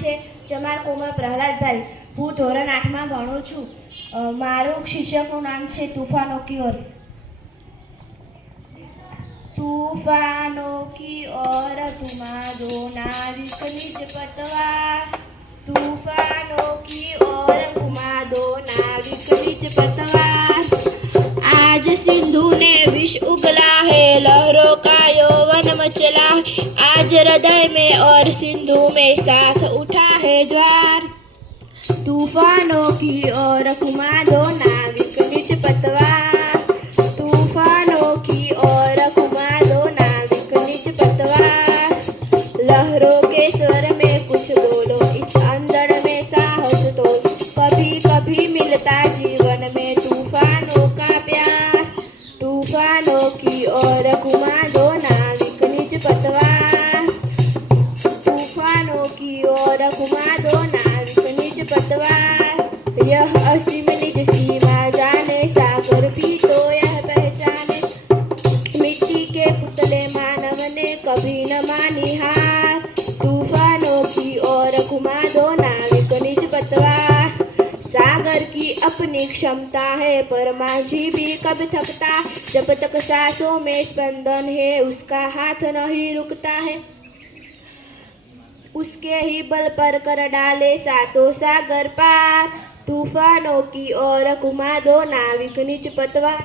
છે ચમાર કોમલ પ્રહલાદભાઈ. હું ધોરણ 8માં ભણું છું. મારું શિક્ષકનું નામ છે તूफानों की ओर. तूफानों की ओर घुमा दो नाविक निज पतवार. तूफानों की ओर घुमा दो नाविक निज पतवार. आज सिंधु ने विष उगला है, लहरों का यौवन मचला है. आज हृदय में और सिंधु में साथ उठा है ज्वार. तूफानों की ओर घुमा दो नाविक निज पतवार. तूफानों की ओर घुमा दो नाविक निज पतवार. लहरों के स्वर में कुछ बोलो, इस अंदर में साहस तो. कभी कभी मिलता जीवन में तूफानों का प्यार. तूफानों की ओर घुमा दो नाविक निज पतवार. तूफानों की ओर घुमा दो नाविक निज पतवार. यह असीम निज सीमा जाने, सागर भी तो यह पहचाने. मिट्टी के पुतले मानव ने कभी न मानी हार. तूफानों की ओर घुमा दो नाविक निज पतवार. सागर की अपनी क्षमता है, पर माझी भी कब थकता. जब तक सांसों में स्पंदन है, उसका हाथ नहीं रुकता है. उसके ही बल पर कर डाले सातों सागर पार. तूफानों की ओर घुमा दो नाविक निज पतवार.